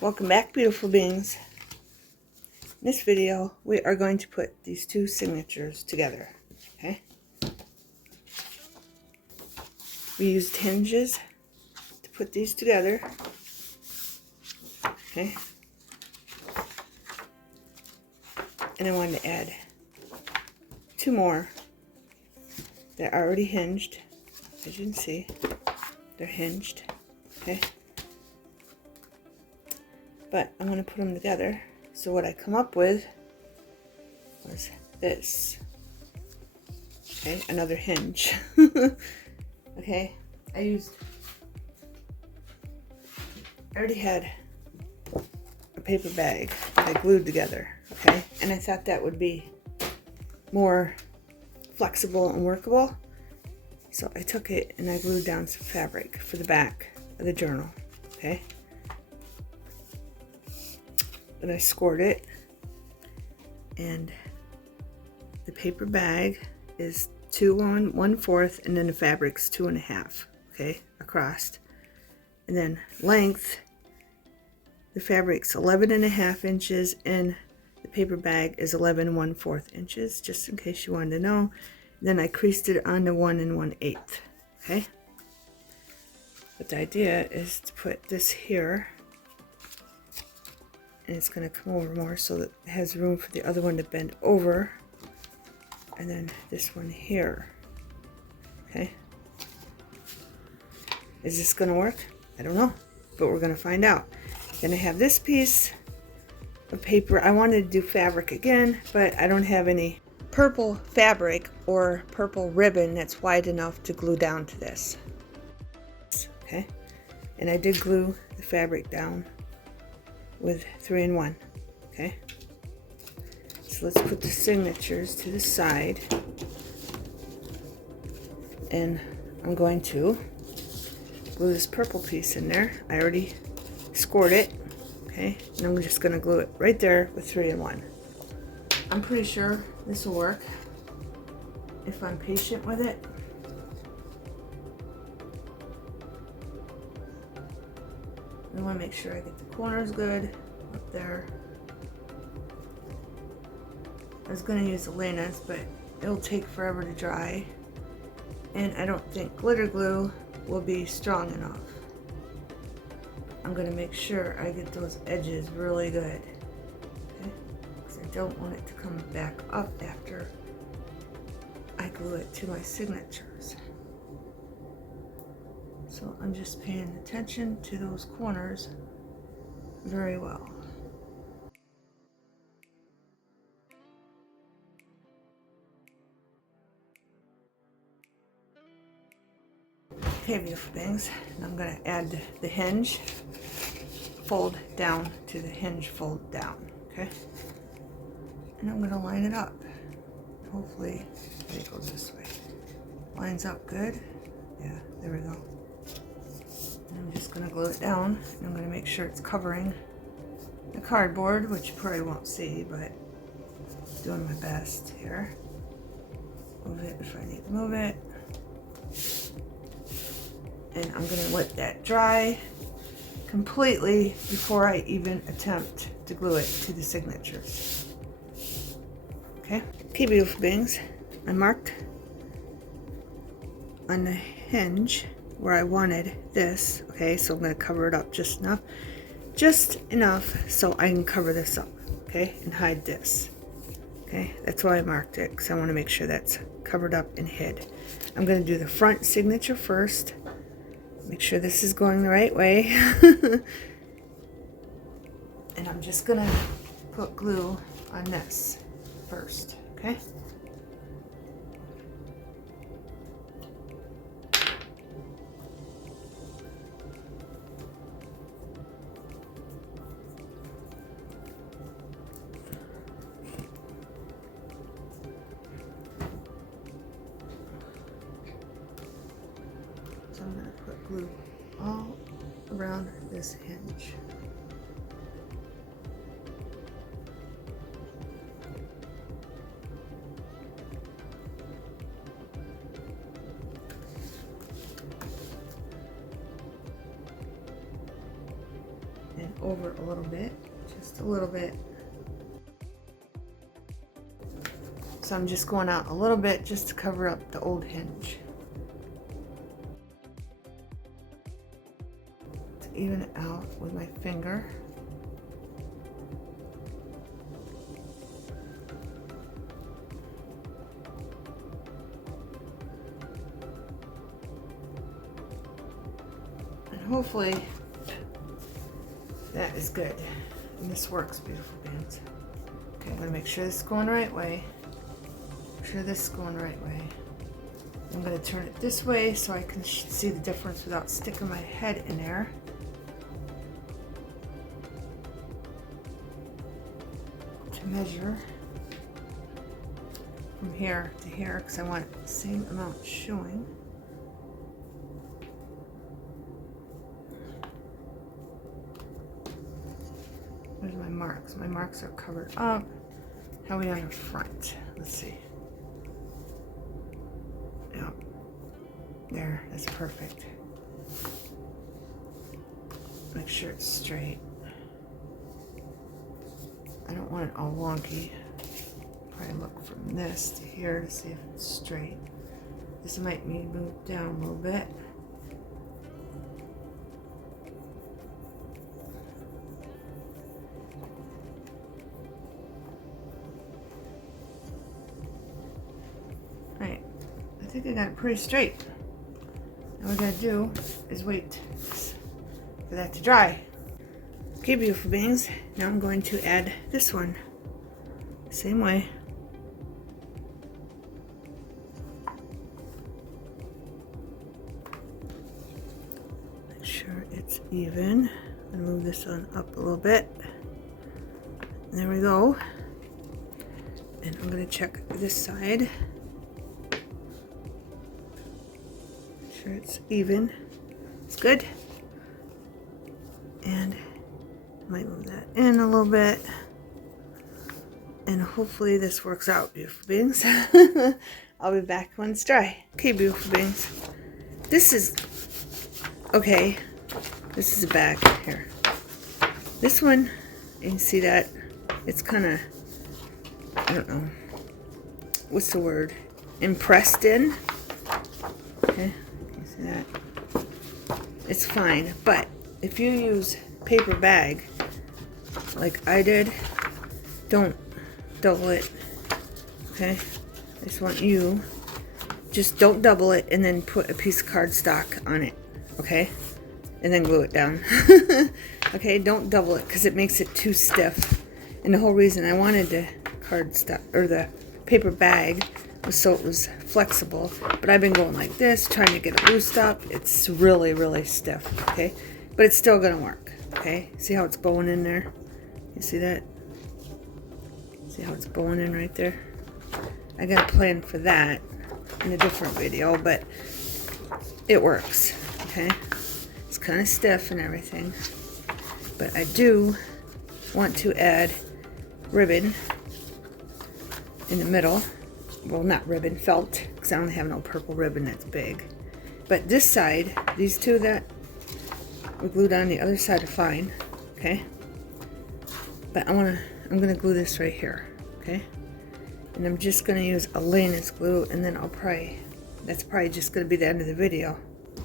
Welcome back, beautiful beings. In this video, we are going to put these two signatures together, okay? We used hinges to put these together, okay? And I wanted to add two more that are already hinged. As you can see, they're hinged, okay? But I'm going to put them together. So what I come up with was this. Okay, another hinge. Okay, I already had a paper bag that I glued together, okay? And I thought that would be more flexible and workable. So I took it and I glued down some fabric for the back of the journal, okay? Then I scored it, and the paper bag is 2 1/4, and then the fabric's 2 1/2, okay, across. And then length, the fabric's 11 1/2 inches, and the paper bag is 11 1/4 inches, just in case you wanted to know. And then I creased it on to 1 1/8, okay. But the idea is to put this here, and it's going to come over more so that it has room for the other one to bend over, and then this one here, okay. Is this going to work? I don't know, but we're going to find out. Then I have this piece of paper. I wanted to do fabric again, but I don't have any purple fabric or purple ribbon that's wide enough to glue down to this, okay. And I did glue the fabric down with 3 in 1, okay. So let's put the signatures to the side, and I'm going to glue this purple piece in there. I already scored it, okay, and I'm just going to glue it right there with 3 in 1. I'm pretty sure this will work if I'm patient with it. I want to make sure I get the corners good up there. I was going to use the lanas, but it'll take forever to dry, and I don't think glitter glue will be strong enough. I'm going to make sure I get those edges really good, okay? Because I don't want it to come back up after I glue it to my signatures. So I'm just paying attention to those corners very well. Okay, beautiful things. And I'm going to add the hinge, fold down to the hinge, fold down, okay? And I'm going to line it up. Hopefully, it goes this way. Lines up good. Yeah, there we go. And I'm just going to glue it down, and I'm going to make sure it's covering the cardboard, which you probably won't see, but doing my best here. Move it if I need to move it. And I'm going to let that dry completely before I even attempt to glue it to the signatures. Okay? Okay, beautiful beings. I marked on the hinge where I wanted this, okay, so I'm going to cover it up just enough so I can cover this up, okay, and hide this, okay. That's why I marked it, because I want to make sure that's covered up and hid. I'm going to do the front signature first, make sure this is going the right way. And I'm just going to put glue on this first, okay. So I'm going to put glue all around this hinge. And over a little bit, just a little bit. So I'm just going out a little bit just to cover up the old hinge. To even it out with my finger. And hopefully that is good. And this works, beautiful bands. Okay, I'm gonna make sure this is going the right way. Make sure this is going the right way. I'm gonna turn it this way so I can see the difference without sticking my head in there. To measure from here to here because I want the same amount showing. There's my marks. My marks are covered up. How are we on the front? Let's see. Yep. There, that's perfect. Make sure it's straight. I don't want it all wonky. Probably look from this to here to see if it's straight. This might need to move down a little bit. Right, I think I got it pretty straight. All we gotta do is wait for that to dry. Okay, beautiful beings, now I'm going to add this one. Same way. Make sure it's even. I'm gonna move this one up a little bit. There we go. And I'm gonna check this side. Make sure it's even. It's good. And might move that in a little bit. And hopefully this works out, beautiful beings. I'll be back when it's dry. Okay, beautiful beings. This is, okay, this is the back here. This one, you can see that, it's kind of, I don't know, what's the word? Impressed in. Okay, you see that? It's fine, but if you use paper bag, like I did, don't double it, okay? I just want you, just don't double it and then put a piece of cardstock on it, okay? And then glue it down. Okay, don't double it because it makes it too stiff. And the whole reason I wanted the cardstock, or the paper bag, was so it was flexible. But I've been going like this, trying to get it loosed up. It's really, really stiff, okay? But it's still gonna work, okay? See how it's bowing in there? You see that? See how it's bowing in right there? I got a plan for that in a different video, but it works, okay? It's kind of stiff and everything, but I do want to add ribbon in the middle. Well, not ribbon, felt, because I don't have no purple ribbon that's big. But this side, these two that we glued on the other side are fine, okay? But I'm gonna glue this right here, okay? And I'm just gonna use Elena's glue, and then that's probably just gonna be the end of the video.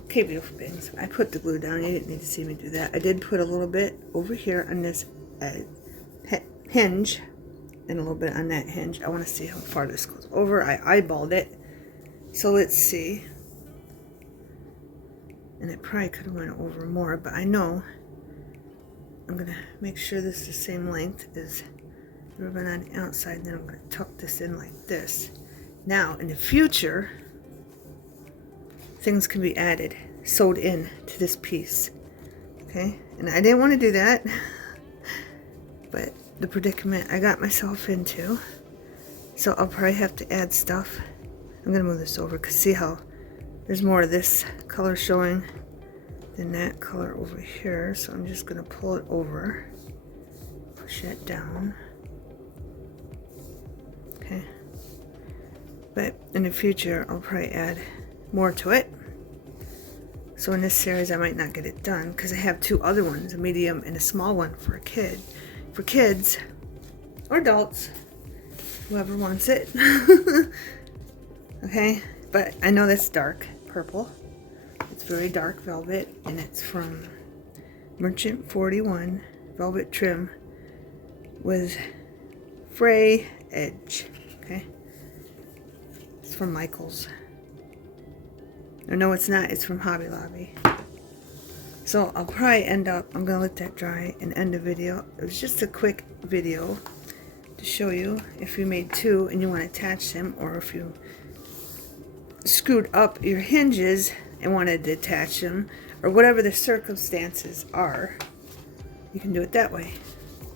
Okay, beautiful things. I put the glue down. You didn't need to see me do that. I did put a little bit over here on this hinge, and a little bit on that hinge. I want to see how far this goes over. I eyeballed it, so let's see. And it probably could have went over more, but I know I'm gonna make sure this is the same length as the ribbon on the outside, and then I'm gonna tuck this in like this. Now, in the future, things can be added, sewed in to this piece, okay? And I didn't want to do that, but the predicament I got myself into, so I'll probably have to add stuff. I'm gonna move this over, because see how there's more of this color showing than that color over here, so I'm just gonna pull it over, push it down, okay? But in the future, I'll probably add more to it. So in this series I might not get it done because I have two other ones, a medium and a small one for a kid. For kids or adults, whoever wants it. Okay, but I know that's dark purple. It's very dark velvet, and it's from Merchant 41 velvet trim with fray edge. Okay, it's from Michael's. Or no, it's not. It's from Hobby Lobby. So I'll probably end up, I'm going to let that dry and end the video. It was just a quick video to show you if you made two and you want to attach them, or if you screwed up your hinges and wanted to attach them, or whatever the circumstances are, you can do it that way.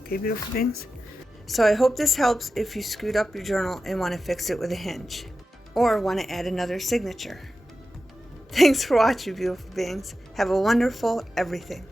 Okay, beautiful things? So I hope this helps if you screwed up your journal and want to fix it with a hinge, or want to add another signature. Thanks for watching, beautiful beings. Have a wonderful everything.